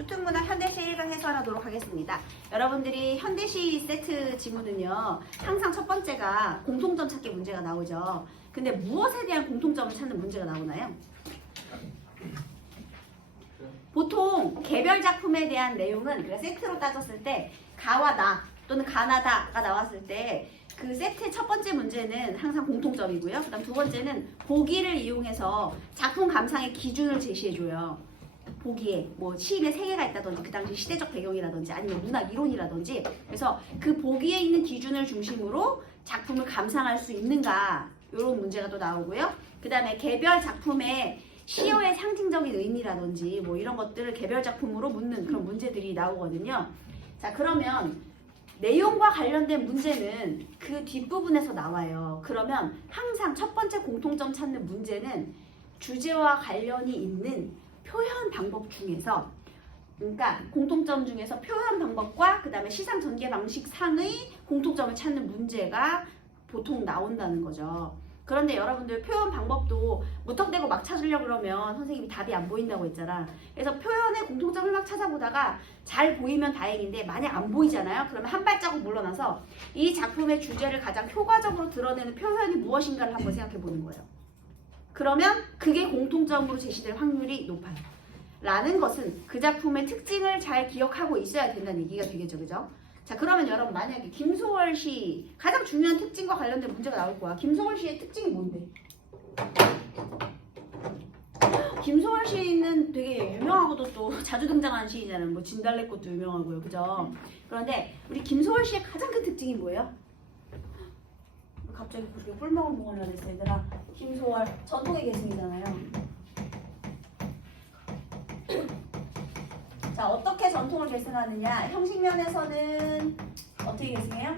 수특문화 현대시 1강 해설하도록 하겠습니다. 여러분들이 현대시 세트 지문은요, 항상 첫 번째가 공통점 찾기 문제가 나오죠. 근데 무엇에 대한 공통점을 찾는 문제가 나오나요? 보통 개별 작품에 대한 내용은 세트로 따졌을 때 가와 나 또는 가나다가 나왔을 때 그 세트의 첫 번째 문제는 항상 공통점이고요. 그 다음 두 번째는 보기를 이용해서 작품 감상의 기준을 제시해줘요. 보기에 뭐 시인의 세계가 있다든지 그 당시 시대적 배경이라든지 아니면 문학 이론이라든지, 그래서 그 보기에 있는 기준을 중심으로 작품을 감상할 수 있는가, 이런 문제가 또 나오고요. 그 다음에 개별 작품의 시어의 상징적인 의미라든지 뭐 이런 것들을 개별 작품으로 묻는 그런 문제들이 나오거든요. 자, 그러면 내용과 관련된 문제는 그 뒷부분에서 나와요. 그러면 항상 첫 번째 공통점 찾는 문제는 주제와 관련이 있는 표현 방법 중에서, 그러니까 공통점 중에서 표현 방법과 그 다음에 시상 전개 방식 상의 공통점을 찾는 문제가 보통 나온다는 거죠. 그런데 여러분들 표현 방법도 무턱대고 막 찾으려고 그러면 선생님이 답이 안 보인다고 했잖아. 그래서 표현의 공통점을 막 찾아보다가 잘 보이면 다행인데 만약 안 보이잖아요. 그러면 한 발자국 물러나서 이 작품의 주제를 가장 효과적으로 드러내는 표현이 무엇인가를 한번 생각해 보는 거예요. 그러면 그게 공통점으로 제시될 확률이 높아요. 라는 것은 그 작품의 특징을 잘 기억하고 있어야 된다는 얘기가 되겠죠. 그죠? 자, 그러면 여러분 만약에 김소월 시 가장 중요한 특징과 관련된 문제가 나올 거야. 김소월 시의 특징이 뭔데? 김소월 시는 되게 유명하고도 또 자주 등장하는 시이잖아요. 뭐 진달래꽃도 유명하고요. 그죠? 그런데 우리 김소월 시의 가장 큰 특징이 뭐예요? 갑자기 그렇게 꿀먹을 먹으려 했어 얘들아. 김소월 전통의 계승이잖아요. 자, 어떻게 전통을 계승하느냐? 형식면에서는 어떻게 계승해요?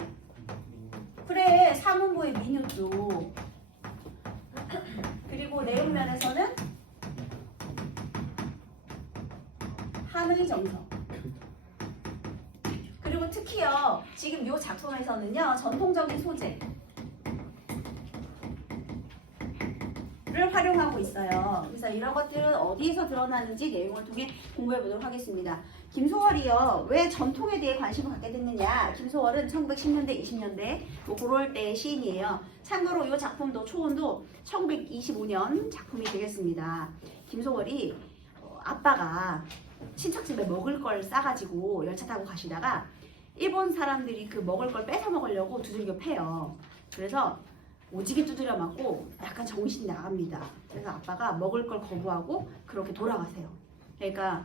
그래, 사문보의 민요도. 그리고 내용면에서는 한의 정서. 그리고 특히요, 지금 이 작품에서는요, 전통적인 소재 를 활용하고 있어요. 그래서 이런 것들은 어디에서 드러나는지 내용을 통해 공부해 보도록 하겠습니다. 김소월이요, 왜 전통에 대해 관심을 갖게 됐느냐? 김소월은 1910년대, 20년대 뭐 그럴 때의 시인이에요. 참고로 이 작품도 초원도 1925년 작품이 되겠습니다. 김소월이 아빠가 친척집에 먹을 걸 싸가지고 열차 타고 가시다가 일본 사람들이 그 먹을 걸 뺏어 먹으려고 두들겨 패요. 그래서 오지게 두드려 맞고 약간 정신이 나갑니다. 그래서 아빠가 먹을 걸 거부하고 그렇게 돌아가세요. 그러니까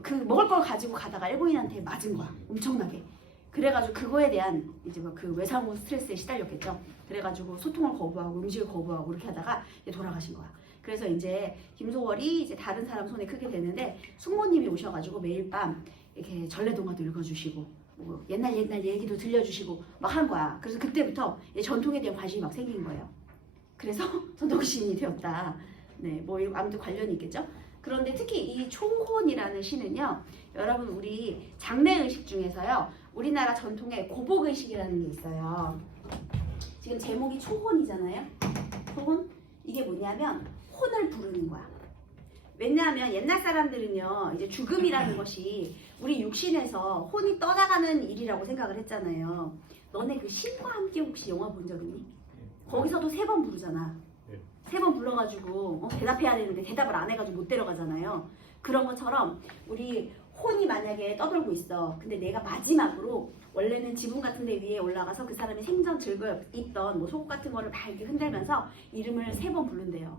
그 먹을 걸 가지고 가다가 일본인한테 맞은 거야. 엄청나게. 그래가지고 그거에 대한 이제 뭐 그 외상후 스트레스에 시달렸겠죠. 그래가지고 소통을 거부하고 음식을 거부하고 이렇게 하다가 이제 돌아가신 거야. 그래서 이제 김소월이 이제 다른 사람 손에 크게 되는데 숙모님이 오셔가지고 매일 밤 이렇게 전래동화도 읽어주시고 뭐 옛날 얘기도 들려주시고 막 한 거야. 그래서 그때부터 전통에 대한 관심이 막 생긴 거예요. 그래서 전통시인이 되었다. 네, 뭐 아무튼 관련이 있겠죠. 그런데 특히 이 초혼이라는 시는요, 여러분 우리 장례의식 중에서요, 우리나라 전통의 고복의식이라는 게 있어요. 지금 제목이 초혼이잖아요. 초혼? 이게 뭐냐면 혼을 부르는 거야. 왜냐하면 옛날 사람들은요, 이제 죽음이라는 것이 우리 육신에서 혼이 떠나가는 일이라고 생각을 했잖아요. 너네 그 신과 함께 혹시 영화 본 적 있니? 거기서도 3번 부르잖아. 3번 불러가지고 대답해야 되는데 대답을 안 해가지고 못 데려가잖아요. 그런 것처럼 우리 혼이 만약에 떠돌고 있어. 근데 내가 마지막으로 원래는 지붕 같은 데 위에 올라가서 그 사람이 생전 즐겨 입던 뭐 속옷 같은 거를 막 이렇게 흔들면서 이름을 3번 부른대요.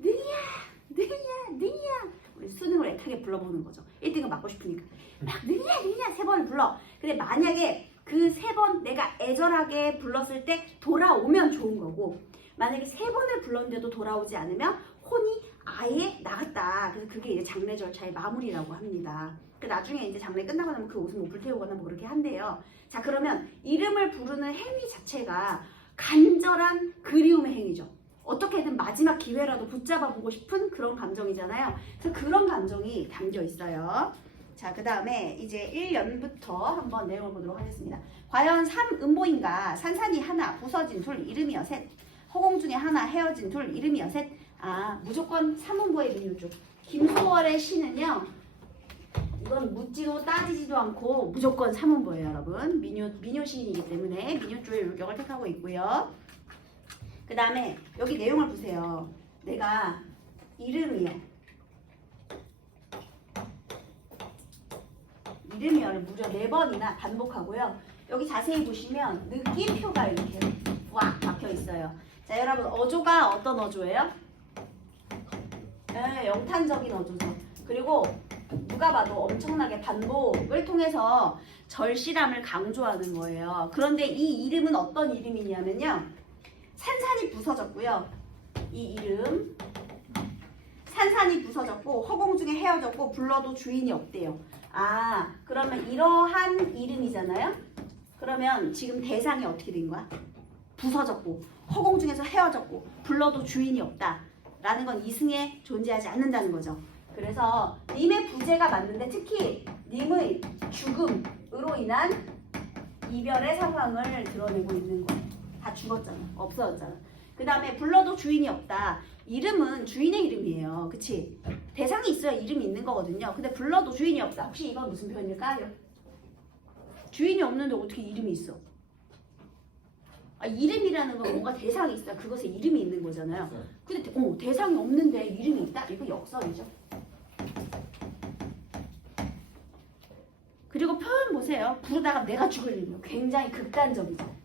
느리야 우리 수능을 애타게 불러보는 거죠. 1등은 맞고 싶으니까 막 느리야 3번을 불러. 근데 만약에 그 3번 내가 애절하게 불렀을 때 돌아오면 좋은 거고, 만약에 3번을 불렀는데도 돌아오지 않으면 혼이 아예 나갔다. 그래서 그게 이제 장례 절차의 마무리라고 합니다. 그 나중에 이제 장례 끝나고 나면 그 옷을 뭐 불태우거나 뭐 그렇게 한대요. 자, 그러면 이름을 부르는 행위 자체가 간절한 그리움의 행위죠. 어떻게든 마지막 기회라도 붙잡아 보고 싶은 그런 감정이잖아요. 그래서 그런 감정이 담겨 있어요. 자, 그 다음에 이제 1년부터 한번 내용을 보도록 하겠습니다. 과연 3음보인가? 산산이 하나, 부서진 둘, 이름이여 셋. 허공중에 하나, 헤어진 둘, 이름이여 셋. 아, 무조건 3음보의 민요죠. 김소월의 시는요, 이건 묻지도 따지지도 않고 무조건 사문보예요, 여러분. 민요 시인이기 때문에 민요조의 율격을 택하고 있고요. 그 다음에 여기 내용을 보세요. 내가 이름이요를 무려 4번이나 반복하고요. 여기 자세히 보시면 느낌표가 이렇게 꽉 박혀 있어요. 자, 여러분 어조가 어떤 어조예요? 네, 영탄적인 어조죠. 그리고 누가 봐도 엄청나게 반복을 통해서 절실함을 강조하는 거예요. 그런데 이 이름은 어떤 이름이냐면요. 산산이 부서졌고요. 이 이름 산산이 부서졌고 허공 중에 헤어졌고 불러도 주인이 없대요. 아, 그러면 이러한 이름이잖아요. 그러면 지금 대상이 어떻게 된 거야? 부서졌고 허공 중에서 헤어졌고 불러도 주인이 없다 라는 건 이승에 존재하지 않는다는 거죠. 그래서 님의 부재가 맞는데 특히 님의 죽음으로 인한 이별의 상황을 드러내고 있는 거예요. 다 죽었잖아. 없어졌잖아. 그 다음에 불러도 주인이 없다. 이름은 주인의 이름이에요. 그치? 대상이 있어야 이름이 있는 거거든요. 근데 불러도 주인이 없다. 혹시 이건 무슨 표현일까요? 주인이 없는데 어떻게 이름이 있어? 아, 이름이라는 건 뭔가 대상이 있어야 그것에 이름이 있는 거잖아요. 근데 대상이 없는데 이름이 있다? 이거 역설이죠. 그리고 표현 보세요. 부르다가 내가 죽을 일이요. 굉장히 극단적이죠.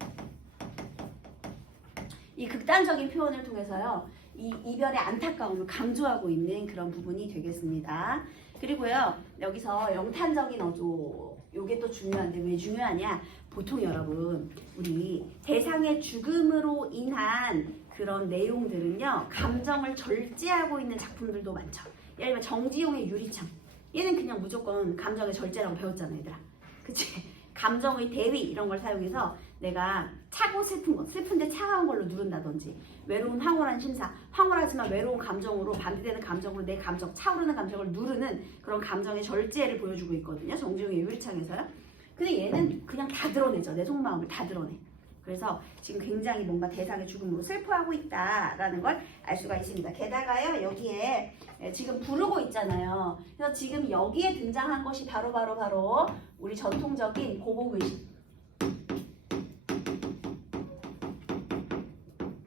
이 극단적인 표현을 통해서요. 이 이별의 안타까움을 강조하고 있는 그런 부분이 되겠습니다. 그리고요. 여기서 영탄적인 어조 요게 또 중요한데 왜 중요하냐? 보통 여러분 우리 대상의 죽음으로 인한 그런 내용들은요. 감정을 절제하고 있는 작품들도 많죠. 예를 들면 정지용의 유리창. 얘는 그냥 무조건 감정의 절제라고 배웠잖아 얘들아. 그치? 감정의 대위 이런 걸 사용해서 내가 차고 슬픈 거, 슬픈데 차가운 걸로 누른다든지 외로운 황홀한 심사, 황홀하지만 외로운 감정으로 반대되는 감정으로 내 감정, 차오르는 감정을 누르는 그런 감정의 절제를 보여주고 있거든요. 정지용의 유리창에서요. 근데 얘는 그냥 다 드러내죠. 내 속마음을 다 드러내. 그래서 지금 굉장히 뭔가 대상의 죽음으로 슬퍼하고 있다라는 걸 알 수가 있습니다. 게다가요 여기에 지금 부르고 있잖아요. 그래서 지금 여기에 등장한 것이 바로 우리 전통적인 고복의식.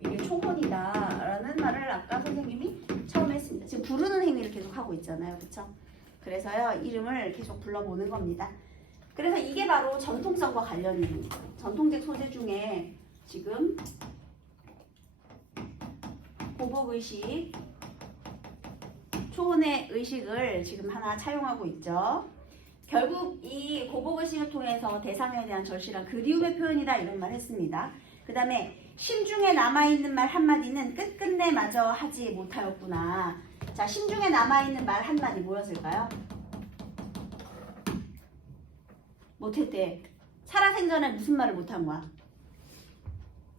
이게 초혼이다라는 말을 아까 선생님이 처음 했습니다. 지금 부르는 행위를 계속 하고 있잖아요. 그렇죠? 그래서요 이름을 계속 불러보는 겁니다. 그래서 이게 바로 전통성과 관련이 있는 거예요. 전통적 소재 중에 지금 고복의식, 초혼의 의식을 지금 하나 차용하고 있죠. 결국 이 고복의식을 통해서 대상에 대한 절실한 그리움의 표현이다 이런 말 했습니다. 그 다음에 심중에 남아있는 말 한마디는 끝끝내 마저 하지 못하였구나. 자, 심중에 남아있는 말 한마디 뭐였을까요? 못했대. 살아생전에 무슨 말을 못한 거야?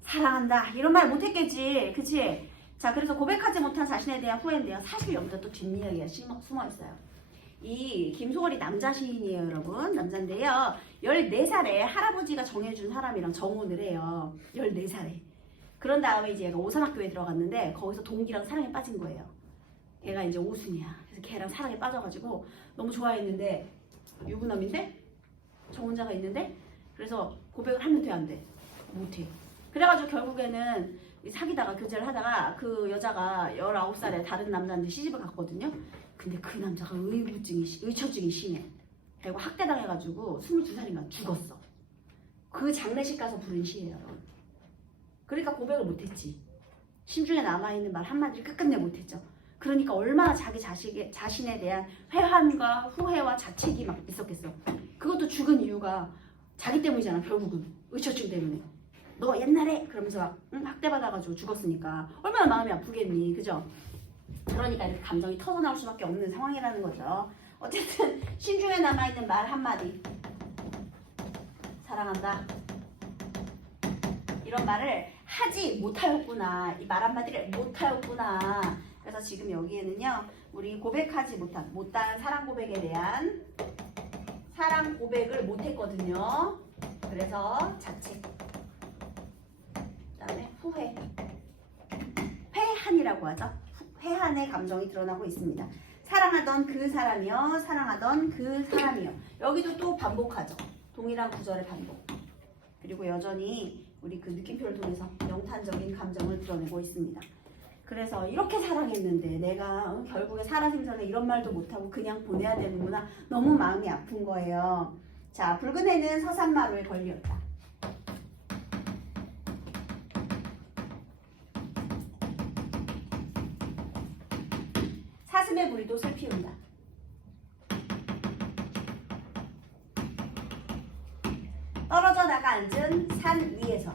사랑한다 이런 말 못했겠지. 그치? 자, 그래서 고백하지 못한 자신에 대한 후회인데요. 사실 여기다 또 뒷이야기가 숨어있어요. 이 김소월이 남자 시인이에요, 여러분. 남자인데요. 14살에 할아버지가 정해준 사람이랑 정혼을 해요. 14살에. 그런 다음에 이제 얘가 오산학교에 들어갔는데 거기서 동기랑 사랑에 빠진 거예요. 걔가 이제 오순이야. 그래서 걔랑 사랑에 빠져가지고 너무 좋아했는데 유부남인데 정혼자가 있는데 그래서 고백을 하면 돼, 안 돼? 못해. 그래가지고 결국에는 사귀다가 교제를 하다가 그 여자가 19살에 다른 남자한테 시집을 갔거든요. 근데 그 남자가 의처증이 심해. 그리고 학대당해가지고 22살인가 죽었어. 그 장례식 가서 부른 시예요, 여러분. 그러니까 고백을 못했지. 심중에 남아있는 말 한마디를 끝끝내 못했죠. 그러니까 얼마나 자기 자신에 대한 회한과 후회와 자책이 막 있었겠어. 그것도 죽은 이유가 자기 때문이잖아, 결국은. 의처증 때문에. 너 옛날에 그러면서 막 학대받아가지고 죽었으니까 얼마나 마음이 아프겠니, 그죠? 그러니까 이렇게 감정이 터져나올 수밖에 없는 상황이라는 거죠. 어쨌든 심중에 남아있는 말 한마디, 사랑한다 이런 말을 하지 못하였구나. 이 말 한마디를 못하였구나. 그래서 지금 여기에는요 우리 고백하지 못한 사랑 고백에 대한 사랑 고백을 못했거든요. 그래서 자책, 그다음에 후회, 회한이라고 하죠. 회한의 감정이 드러나고 있습니다. 사랑하던 그 사람이요. 사랑하던 그 사람이요. 여기도 또 반복하죠. 동일한 구절의 반복. 그리고 여전히 우리 그 느낌표를 통해서 영탄적인 감정을 드러내고 있습니다. 그래서 이렇게 사랑했는데 내가 결국에 살아생전에 이런 말도 못하고 그냥 보내야 되는구나. 너무 마음이 아픈 거예요. 자, 붉은 애는 서산마루에 걸렸다. 사슴의 무리도 슬피운다. 떨어져 나가 앉은 산 위에서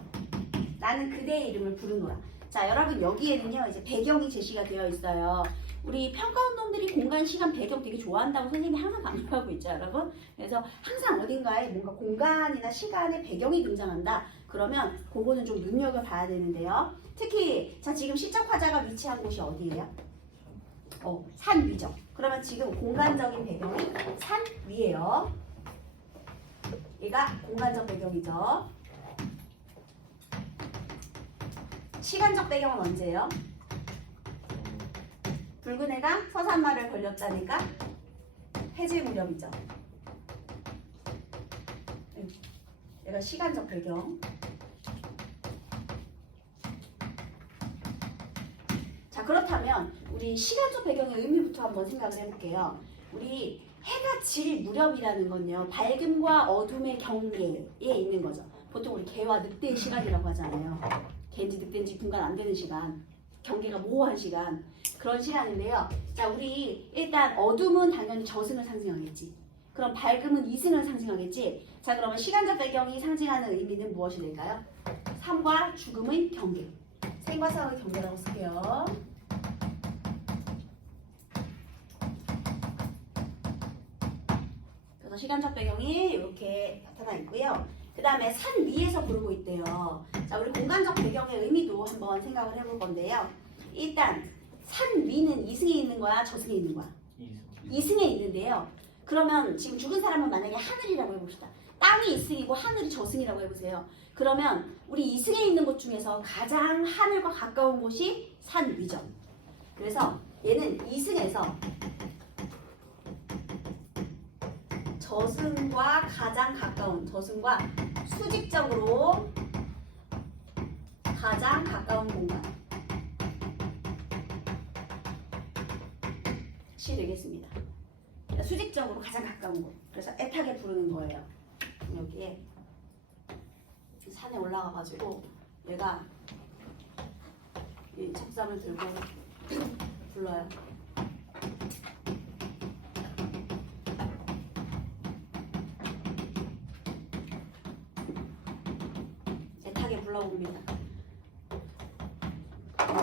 나는 그대의 이름을 부르노라. 자, 여러분 여기에는요 이제 배경이 제시가 되어 있어요. 우리 평가원 놈들이 공간, 시간, 배경 되게 좋아한다고 선생님이 항상 강조하고 있죠, 여러분. 그래서 항상 어딘가에 뭔가 공간이나 시간의 배경이 등장한다. 그러면 그거는 좀 눈여겨봐야 되는데요. 특히 자 지금 시적 화자가 위치한 곳이 어디예요? 산 위죠. 그러면 지금 공간적인 배경이 산 위예요. 얘가 공간적 배경이죠. 시간적 배경은 언제예요? 붉은 애가 서산마루에 걸렸다니까 해질 무렵이죠. 얘가 시간적 배경. 자, 그렇다면 우리 시간적 배경의 의미부터 한번 생각을 해볼게요. 우리 해가 질 무렵이라는 건요, 밝음과 어둠의 경계에 있는 거죠. 보통 우리 개와 늑대의 시간이라고 하잖아요. 개인지 늑대인지 분간 안 되는 시간, 경계가 모호한 시간, 그런 시간인데요. 자, 우리 일단 어둠은 당연히 저승을 상징하겠지. 그럼 밝음은 이승을 상징하겠지. 자, 그러면 시간적 배경이 상징하는 의미는 무엇이 될까요? 삶과 죽음의 경계. 생과 사의 경계라고 쓸게요. 그래서 시간적 배경이 이렇게 나타나 있고요. 그 다음에 산 위에서 부르고 있대요. 자, 우리 공간적 배경의 의미도 한번 생각을 해볼 건데요. 일단 산 위는 이승에 있는 거야, 저승에 있는 거야? 이승에 있는데요. 그러면 지금 죽은 사람은 만약에 하늘이라고 해봅시다. 땅이 이승이고 하늘이 저승이라고 해보세요. 그러면 우리 이승에 있는 곳 중에서 가장 하늘과 가까운 곳이 산 위죠. 그래서 얘는 이승에서 저승과 가장 가까운, 저승과 수직적으로 가장 가까운 공간 시 되겠습니다. 수직적으로 가장 가까운 곳. 그래서 애타게 부르는 거예요. 여기에 산에 올라가가지고 얘가 이 책상을 들고 불러요. 애타게 불러봅니다.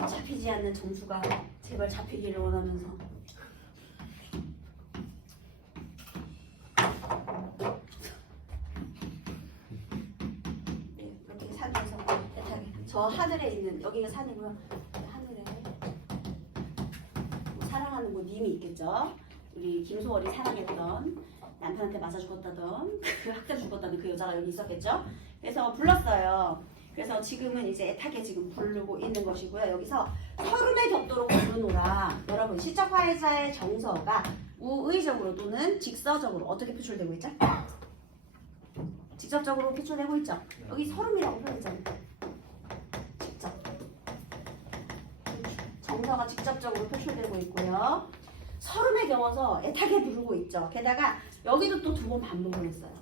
잡히지 않는 점수가 제발 잡히기를 원하면서. 네, 이렇게 산에서 애타게. 저 하늘에 있는, 여기가 산이고요. 하늘에 뭐 사랑하는 뭐 님이 있겠죠. 우리 김소월이 사랑했던, 남편한테 맞아 죽었다던, 그 학자 죽었다던 그 여자가 여기 있었겠죠. 그래서 불렀어요. 그래서 지금은 이제 애타게 지금 부르고 있는 것이고요. 여기서 서름에 겹도록 부르노라. 여러분, 시적 화해자의 정서가 우의적으로 또는 직서적으로 어떻게 표출되고 있죠? 직접적으로 표출되고 있죠. 여기 서름이라고 표현했잖아요. 직접. 정서가 직접적으로 표출되고 있고요. 서름에 겨워서 애타게 부르고 있죠. 게다가 여기도 또 2번 반복을 했어요.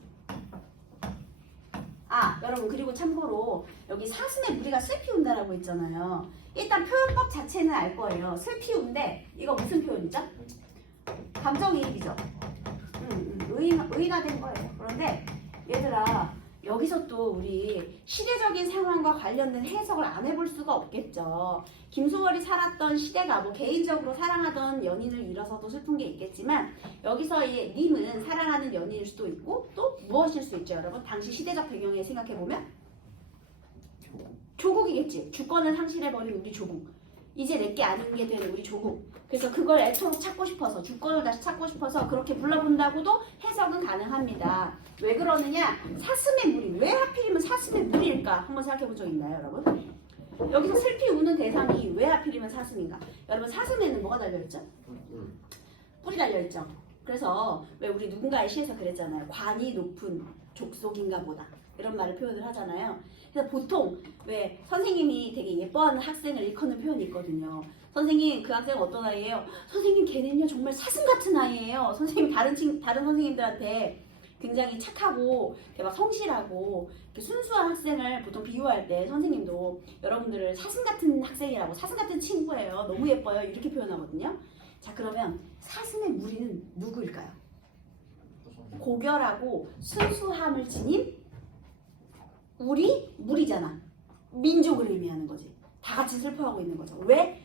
아, 여러분, 그리고 참고로 여기 사슴의 무리가 슬피 운다라고 했잖아요. 일단 표현법 자체는 알 거예요. 슬피 운데 이거 무슨 표현이죠? 감정이입이죠. 의인화된 거예요. 그런데 얘들아, 여기서 또 우리 시대적인 상황과 관련된 해석을 안 해볼 수가 없겠죠. 김소월이 살았던 시대가 뭐 개인적으로 사랑하던 연인을 잃어서도 슬픈 게 있겠지만, 여기서 이 님은 사랑하는 연인일 수도 있고 또 무엇일 수 있죠, 여러분? 당시 시대적 배경에 생각해보면 조국이겠지. 주권을 상실해버린 우리 조국, 이제 내게 아닌 게 된 우리 조국. 그래서 그걸 애토록 찾고 싶어서, 주권을 다시 찾고 싶어서 그렇게 불러본다고도 해석은 가능합니다. 왜 그러느냐? 사슴의 무리. 왜 하필이면 사슴의 무리일까? 한번 생각해 본 적 있나요, 여러분? 여기서 슬피 우는 대상이 왜 하필이면 사슴인가? 여러분, 사슴에는 뭐가 달려있죠? 뿔이 달려있죠. 그래서 왜 우리 누군가의 시에서 그랬잖아요. 관이 높은 족속인가 보다. 이런 말을 표현을 하잖아요. 그래서 보통 왜 선생님이 되게 예뻐하는 학생을 일컫는 표현이 있거든요. 선생님 그 학생은 어떤 아이예요? 선생님 걔는요 정말 사슴 같은 아이예요. 선생님 다른 선생님들한테 굉장히 착하고 이렇게 막 성실하고 이렇게 순수한 학생을 보통 비유할 때 선생님도 여러분들을 사슴 같은 학생이라고 사슴 같은 친구예요. 너무 예뻐요. 이렇게 표현하거든요. 자 그러면 사슴의 무리는 누구일까요? 고결하고 순수함을 지닌 우리 무리잖아. 민족을 의미하는 거지. 다 같이 슬퍼하고 있는 거죠. 왜?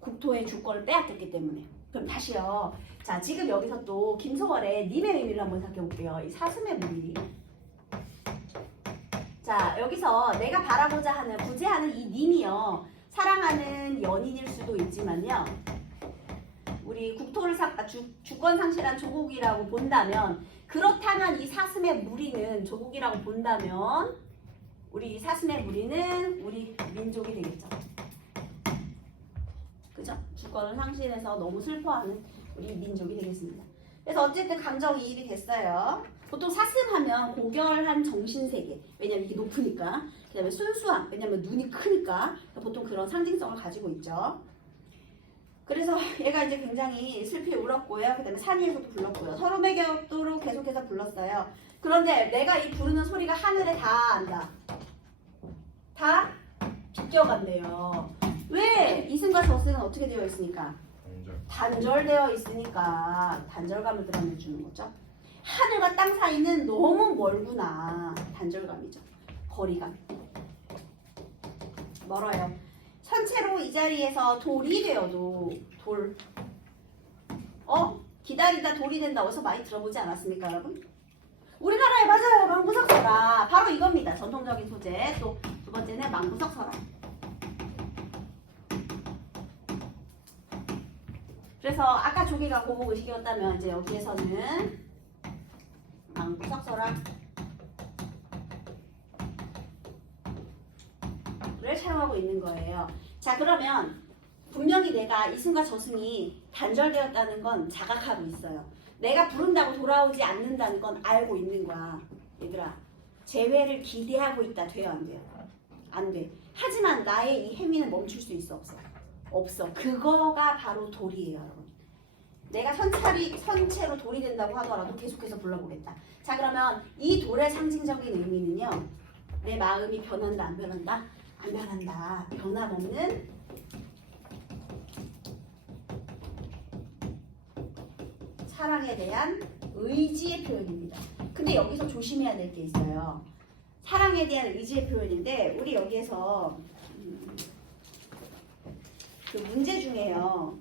국토의 주권을 빼앗겼기 때문에. 그럼 다시요. 자 지금 여기서 또 김소월의 님의 의미를 한번 살펴볼게요. 이 사슴의 무리. 자 여기서 내가 바라고자 하는 구제하는 이 님이요. 사랑하는 연인일 수도 있지만요. 우리 국토를 주권 상실한 조국이라고 본다면 그렇다면 이 사슴의 무리는 조국이라고 본다면 우리 사슴의 무리는 우리 민족이 되겠죠. 그죠? 주권을 상실해서 너무 슬퍼하는 우리 민족이 되겠습니다. 그래서 어쨌든 감정이입이 됐어요. 보통 사슴하면 고결한 정신세계. 왜냐면 이게 높으니까. 그 다음에 순수함. 왜냐면 눈이 크니까. 보통 그런 상징성을 가지고 있죠. 그래서 얘가 이제 굉장히 슬피 울었고요. 그 다음에 산 위에서도 불렀고요. 서름의 격도로 계속해서 불렀어요. 그런데 내가 이 부르는 소리가 하늘에 다 안다. 다 비껴간대요. 왜? 이승과 저승은 어떻게 되어 있으니까? 단절되어 있으니까 단절감을 드러내 주는 거죠. 하늘과 땅 사이는 너무 멀구나. 단절감이죠. 거리감. 멀어요. 선체로 이 자리에서 돌이 되어도 기다리다 돌이 된다. 어디서 많이 들어보지 않았습니까 여러분? 우리나라에 맞아요. 망부석설화. 바로 이겁니다. 전통적인 소재. 또 두 번째는 망부석설화. 그래서 아까 조개가 고목의식이었다면 이제 여기에서는 망부석설화를 사용하고 있는 거예요. 자 그러면 분명히 내가 이승과 저승이 단절되었다는 건 자각하고 있어요. 내가 부른다고 돌아오지 않는다는 건 알고 있는 거야. 얘들아 재회를 기대하고 있다. 돼요 안 돼요? 안 돼. 하지만 나의 이 행위는 멈출 수 있어 없어? 없어. 그거가 바로 돌이에요 여러분. 내가 선체로 돌이 된다고 하더라도 계속해서 불러보겠다. 자 그러면 이 돌의 상징적인 의미는요. 내 마음이 변한다 안 변한다? 안 변한다. 변함없는 사랑에 대한 의지의 표현입니다. 근데 여기서 조심해야 될 게 있어요. 사랑에 대한 의지의 표현인데 우리 여기에서 그 문제 중에요.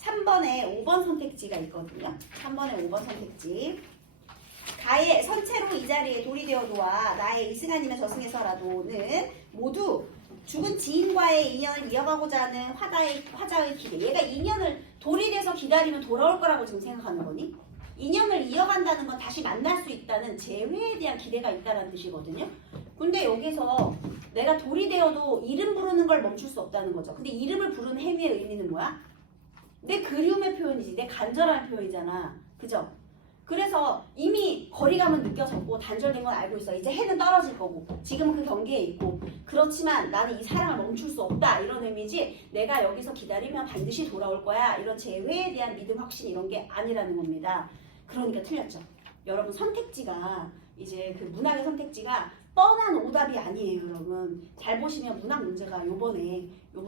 3번에 5번 선택지가 있거든요. 3번에 5번 선택지. 가의 선체로 이 자리에 돌이 되어도와 나의 이승아님의 저승에서라도는 모두 죽은 지인과의 인연을 이어가고자 하는 화자의 기대. 얘가 인연을 돌이 돼서 기다리면 돌아올 거라고 지금 생각하는 거니? 인연을 이어간다는 건 다시 만날 수 있다는 재회에 대한 기대가 있다는 뜻이거든요. 근데 여기서 내가 돌이 되어도 이름 부르는 걸 멈출 수 없다는 거죠. 근데 이름을 부르는 행위의 의미는 뭐야? 내 그리움의 표현이지. 내 간절한 표현이잖아. 그죠? 그래서 이미 거리감은 느껴졌고 단절된 건 알고 있어. 이제 해는 떨어질 거고 지금은 그 경계에 있고 그렇지만 나는 이 사랑을 멈출 수 없다. 이런 의미지 내가 여기서 기다리면 반드시 돌아올 거야. 이런 재회에 대한 믿음, 확신 이런 게 아니라는 겁니다. 그러니까 틀렸죠. 여러분 선택지가 이제 그 문학의 선택지가 뻔한 오답이 아니에요. 여러분 잘 보시면 문학 문제가 요번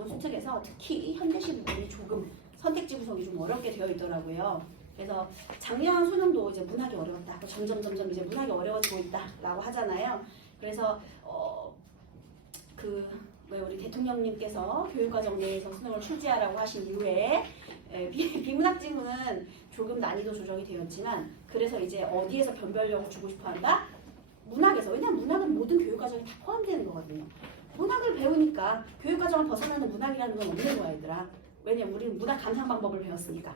수특에서 특히 현대시 부분이 조금 선택지 구성이 좀 어렵게 되어 있더라고요. 그래서 작년 수능도 이제 문학이 어려웠다. 점점 이제 문학이 어려워지고 있다라고 하잖아요. 그래서 우리 대통령님께서 교육과정 내에서 수능을 출제하라고 하신 이후에 비문학 지문은 조금 난이도 조정이 되었지만 그래서 이제 어디에서 변별력을 주고 싶어한다? 문학에서. 왜냐면 문학은 모든 교육과정이 다 포함되는 거거든요. 문학을 배우니까 교육과정을 벗어나는 문학이라는 건 없는 거야 얘들아. 왜냐면 우리는 문학 감상 방법을 배웠으니까.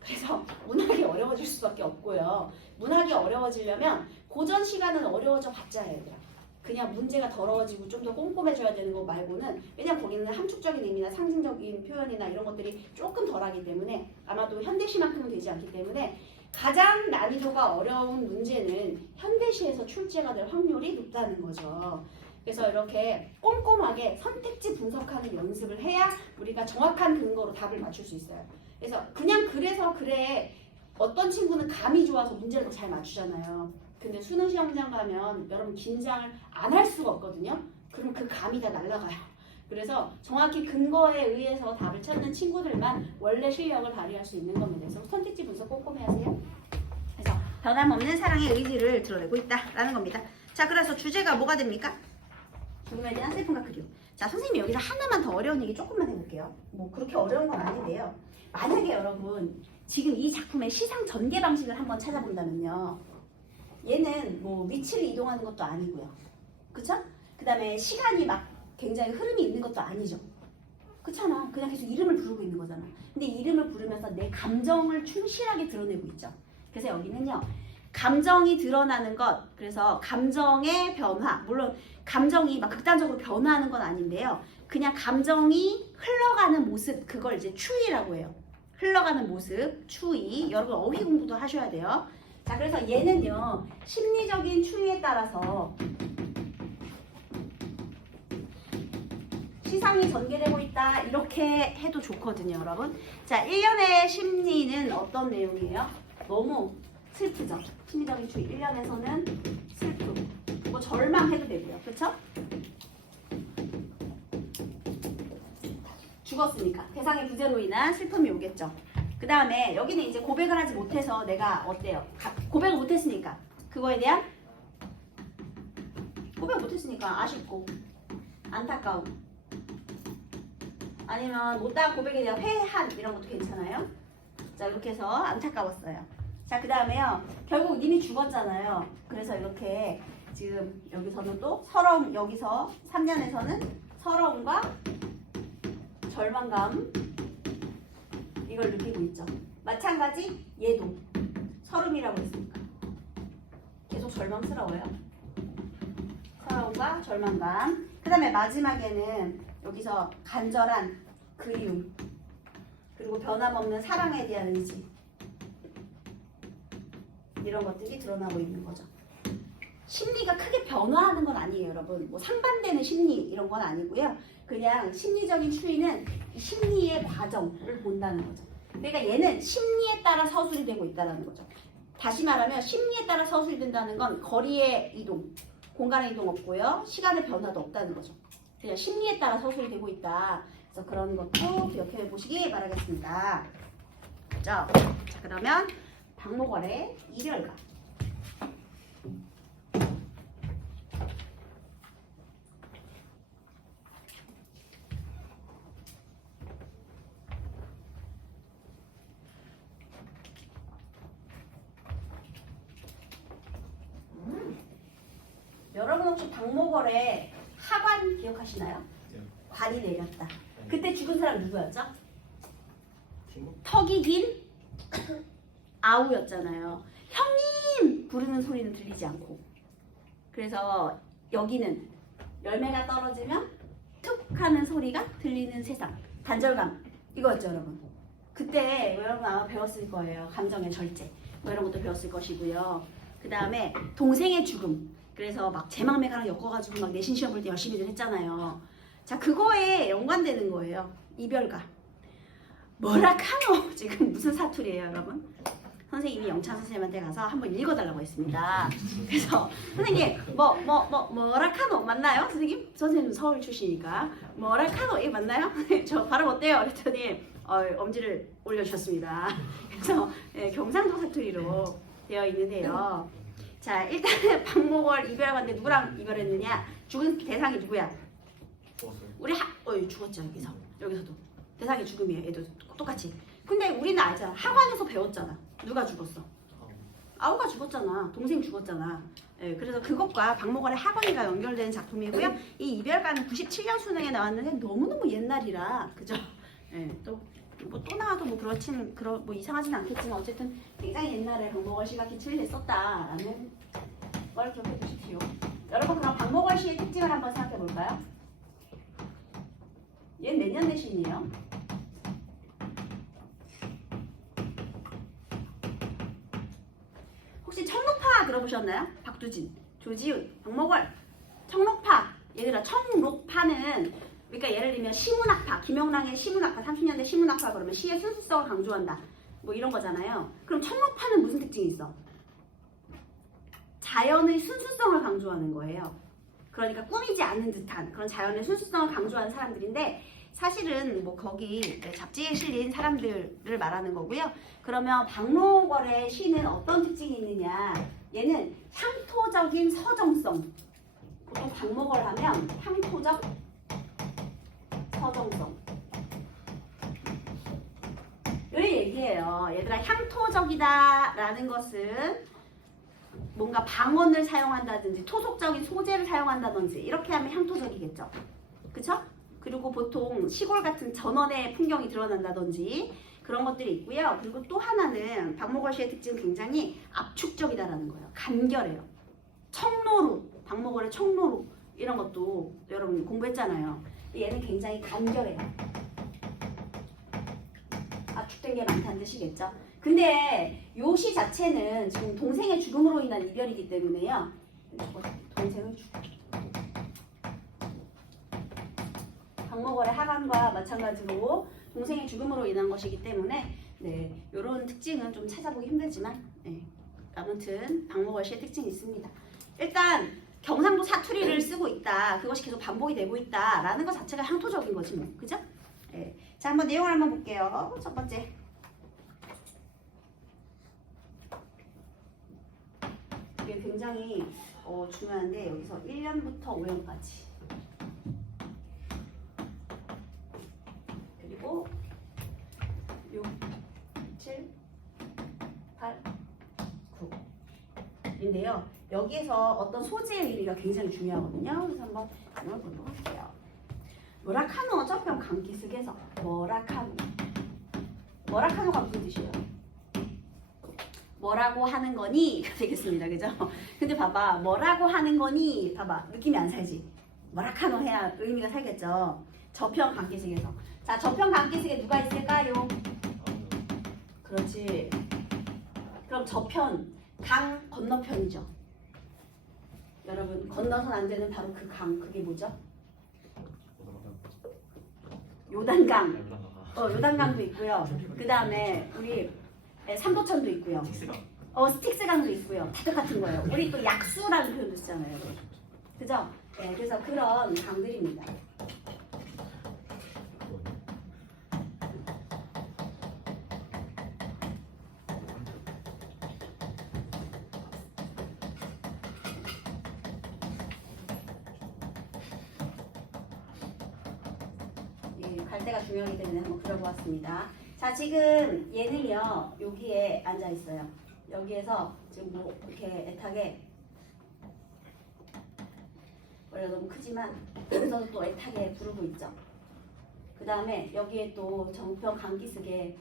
그래서 문학이 어려워질 수밖에 없고요. 문학이 어려워지려면 고전 시간은 어려워져 봤자 얘들아. 그냥 문제가 더러워지고 좀 더 꼼꼼해져야 되는 거 말고는, 왜냐면 거기는 함축적인 의미나 상징적인 표현이나 이런 것들이 조금 덜하기 때문에 아마도 현대시만큼은 되지 않기 때문에 가장 난이도가 어려운 문제는 현대시에서 출제가 될 확률이 높다는 거죠. 그래서 이렇게 꼼꼼하게 선택지 분석하는 연습을 해야 우리가 정확한 근거로 답을 맞출 수 있어요. 그래서 그냥 그래서 그래, 어떤 친구는 감이 좋아서 문제를 더 잘 맞추잖아요. 근데 수능 시험장 가면 여러분 긴장을 안 할 수가 없거든요. 그럼 그 감이 다 날아가요. 그래서 정확히 근거에 의해서 답을 찾는 친구들만 원래 실력을 발휘할 수 있는 겁니다. 그래서 선택지 분석 꼼꼼히 하세요. 그래서 변함없는 사랑의 의지를 드러내고 있다라는 겁니다. 자, 그래서 주제가 뭐가 됩니까? 죽음에 대한 슬픔과 그리움. 자, 선생님이 여기서 하나만 더 어려운 얘기 조금만 해볼게요. 뭐 그렇게 어려운 건 아닌데요. 만약에 여러분 지금 이 작품의 시상 전개 방식을 한번 찾아본다면요. 얘는 뭐 위치를 이동하는 것도 아니고요. 그쵸? 그 다음에 시간이 막 굉장히 흐름이 있는 것도 아니죠. 그렇잖아. 그냥 계속 이름을 부르고 있는 거잖아. 근데 이름을 부르면서 내 감정을 충실하게 드러내고 있죠. 그래서 여기는요. 감정이 드러나는 것, 그래서 감정의 변화, 물론 감정이 막 극단적으로 변화하는 건 아닌데요. 그냥 감정이 흘러가는 모습, 그걸 이제 추이라고 해요. 흘러가는 모습, 추이. 여러분 어휘 공부도 하셔야 돼요. 자, 그래서 얘는요. 심리적인 추이에 따라서 시상이 전개되고 있다. 이렇게 해도 좋거든요, 여러분. 자, 1년의 심리는 어떤 내용이에요? 너무 슬프죠. 심리적인 추이. 1년에서는 슬픔. 뭐 절망해도 되고요. 그렇죠? 죽었으니까. 대상의 부재로 인한 슬픔이 오겠죠. 그 다음에 여기는 이제 고백을 하지 못해서 내가 어때요? 고백을 못했으니까. 그거에 대한 고백 못했으니까 아쉽고 안타까움. 아니면 못다한 고백에 대한 회한 이런 것도 괜찮아요. 자, 이렇게 해서 안타까웠어요. 자, 그 다음에요. 결국 님이 죽었잖아요. 그래서 이렇게 지금 여기서는 또 서러움, 여기서 3년에서는 서러움과 절망감 이걸 느끼고 있죠. 마찬가지 얘도 서름이라고 했으니까 계속 절망스러워요. 서러움과 절망감. 그 다음에 마지막에는 여기서 간절한 그리움, 그리고 변함없는 사랑에 대한 의지, 이런 것들이 드러나고 있는 거죠. 심리가 크게 변화하는 건 아니에요, 여러분. 뭐 상반되는 심리 이런 건 아니고요. 그냥 심리적인 추이는 이 심리의 과정을 본다는 거죠. 그러니까 얘는 심리에 따라 서술이 되고 있다는 거죠. 다시 말하면 심리에 따라 서술이 된다는 건 거리의 이동, 공간의 이동 없고요. 시간의 변화도 없다는 거죠. 그냥 심리에 따라 서술이 되고 있다. 그래서 그런 것도 기억해 보시기 바라겠습니다. 자, 그러면 박목월의 이별가. 여러분 혹시 박목월의 하관 기억하시나요? 네. 관이 내렸다. 그때 죽은 사람 누구였죠? 친구? 턱이 긴 아우였잖아요. 형님! 부르는 소리는 들리지 않고. 그래서 여기는 열매가 떨어지면 툭 하는 소리가 들리는 세상. 단절감. 이거였죠, 여러분. 그때 여러분 아마 배웠을 거예요. 감정의 절제. 뭐 이런 것도 배웠을 것이고요. 그 다음에 동생의 죽음. 그래서 막 제망매가랑 엮어가지고 막 내신 시험 볼 때 열심히들 했잖아요. 자, 그거에 연관되는 거예요. 이별가. 뭐라 카노? 지금 무슨 사투리예요, 여러분? 선생님이 영찬 선생님한테 가서 한번 읽어달라고 했습니다. 그래서 선생님 뭐라 카노 맞나요? 선생님 서울 출신이니까 뭐라 카노 이게 맞나요? 저 발음 어때요? 그랬더니 엄지를 올려주셨습니다. 그래서 경상도 사투리로 되어 있는데요. 자, 일단은 박목월 이별관데 누구랑 이별했느냐? 죽은 대상이 누구야? 죽었어요. 우리 죽었죠. 여기서도 대상이 죽음이에요. 애도 똑같이. 근데 우리는 알잖아. 학원에서 배웠잖아. 누가 죽었어? 아우가 죽었잖아. 동생 죽었잖아. 예, 그래서 그것과 박목월의 학원이가 연결되는 작품이고요. 이 이별가는 97년 수능에 나왔는데 너무너무 옛날이라 그죠? 예, 또 나와도 뭐 그렇진 뭐 이상하진 않겠지만 어쨌든 굉장히 옛날에 박목월 씨가 기출을 했었다라는 걸 기억해 주십시오. 여러분 그럼 박목월 시의 특징을 한번 생각해 볼까요? 얘는 내년 내신이에요. 혹시 청록파 들어보셨나요? 박두진, 조지훈, 박목월, 청록파. 얘들아 청록파는 그러니까 예를 들면 시문학파, 김영랑의 시문학파, 30년대 시문학파 그러면 시의 순수성을 강조한다. 뭐 이런 거잖아요. 그럼 청록파는 무슨 특징이 있어? 자연의 순수성을 강조하는 거예요. 그러니까 꾸미지 않는 듯한 그런 자연의 순수성을 강조하는 사람들인데 사실은 뭐 거기 잡지에 실린 사람들을 말하는 거고요. 그러면 박목월의 시는 어떤 특징이 있느냐? 얘는 향토적인 서정성. 보통 박목월 하면 향토적 서정성. 이 얘기예요. 얘들아 향토적이다라는 것은 뭔가 방언을 사용한다든지 토속적인 소재를 사용한다든지 이렇게 하면 향토적이겠죠. 그쵸? 그리고 보통 시골 같은 전원의 풍경이 드러난다든지 그런 것들이 있고요. 그리고 또 하나는 박목월 시의 특징은 굉장히 압축적이다라는 거예요. 간결해요. 청로루, 박목월의 청로루 이런 것도 여러분 공부했잖아요. 얘는 굉장히 간결해요. 압축된 게 많다는 뜻이겠죠. 근데 요 시 자체는 지금 동생의 죽음으로 인한 이별이기 때문에요. 동생의 죽음. 박목월의 하간과 마찬가지로 동생의 죽음으로 인한 것이기 때문에 네, 이런 특징은 좀 찾아보기 힘들지만 네, 아무튼 박목월 시의 특징이 있습니다. 일단 경상도 사투리를 쓰고 있다. 그것이 계속 반복이 되고 있다라는 것 자체가 향토적인 거지 뭐. 그죠? 네. 자, 한번 내용을 한번 볼게요. 첫 번째. 이게 굉장히 중요한데 여기서 1년부터 5년까지 그리고 6, 7, 8, 9 인데요. 여기에서 어떤 소재의 의미가 굉장히 중요하거든요. 그래서 한번 이걸 보도록 할게요. 뭐라카노 저편 강기숙에서 뭐라카노가 무슨 뜻이에요? 뭐라고 하는 거니? 되겠습니다. 그죠? 근데 봐봐. 뭐라고 하는 거니? 봐봐. 느낌이 안 살지? 뭐라카노 해야 의미가 살겠죠? 저편 강기숙에서. 자, 저편 강기숙에 누가 있을까요? 그렇지. 그럼 저편, 강 건너편이죠. 여러분, 건너선 안 되는 바로 그 강, 그게 뭐죠? 요단강. 요단강도 있고요. 그 다음에 우리 삼도천도 있고요. 스틱스강도 있고요. 다 똑같은 거예요. 우리 또 약수라는 표현도 쓰잖아요. 그죠? 네, 그래서 그런 강들입니다. 갈대가 중요하기 때문에 한번 그려보았습니다. 자, 지금 얘는요, 여기에 앉아 있어요. 여기에서 지금 뭐 이렇게 애타게 머리가 너무 크지만 여기서도 또 애타게 부르고 있죠. 그 다음에 여기에 또 정편 강기슭에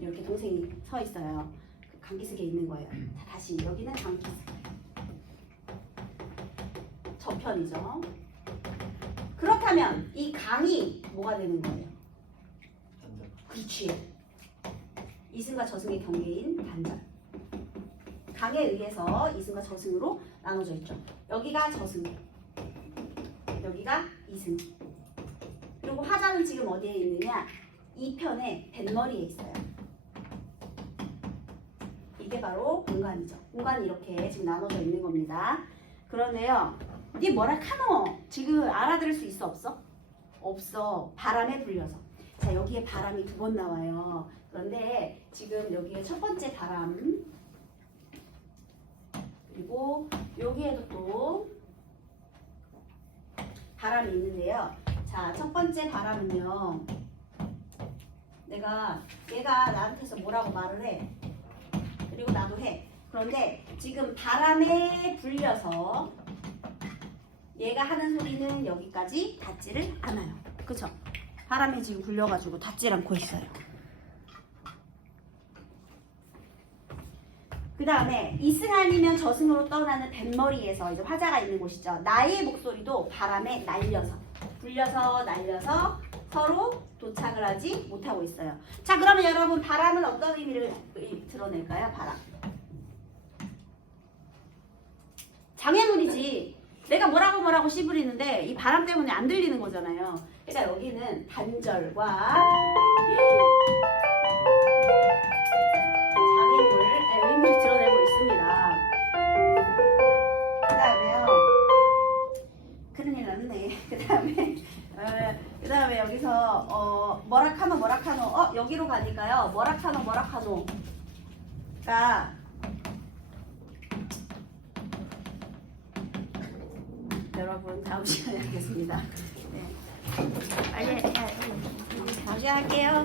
이렇게 동생이 서 있어요. 그 강기슭에 있는 거예요. 자, 다시 여기는 강기슭. 저편이죠. 그렇다면 이 강이 뭐가 되는 거예요? 단절. 그렇지. 이승과 저승의 경계인 단절. 강에 의해서 이승과 저승으로 나눠져 있죠. 여기가 저승, 여기가 이승. 그리고 화장은 지금 어디에 있느냐? 이 편에 뱃머리에 있어요. 이게 바로 공간이죠. 공간이 이렇게 지금 나눠져 있는 겁니다. 그런데요, 네 뭐라 카노? 지금 알아들을 수 있어 없어? 없어. 바람에 불려서. 자, 여기에 바람이 두 번 나와요. 그런데 지금 여기에 첫 번째 바람, 그리고 여기에도 또 바람이 있는데요. 자, 첫 번째 바람은요, 얘가 나한테서 뭐라고 말을 해. 그리고 나도 해. 그런데 지금 바람에 불려서 얘가 하는 소리는 여기까지 닿지를 않아요. 그쵸? 바람에 지금 불려가지고 닿질 않고 있어요. 그 다음에 이승 아니면 저승으로 떠나는 뱃머리에서 이제 화자가 있는 곳이죠. 나의 목소리도 바람에 날려서 불려서 날려서 서로 도착을 하지 못하고 있어요. 자, 그러면 여러분 바람은 어떤 의미를 드러낼까요? 바람. 장애물이지. 내가 뭐라고 씨부리는데 이 바람 때문에 안 들리는 거잖아요. 그러니까 여기는 단절과 장애물의 의미를 드러내고 있습니다. 그 다음에요. 큰일 났네. 그 다음에 여기서 머라카노 여기로 가니까요. 머라카노가 여러분 다음 시간에 하겠습니다. 네. 빨리 다시 할게요.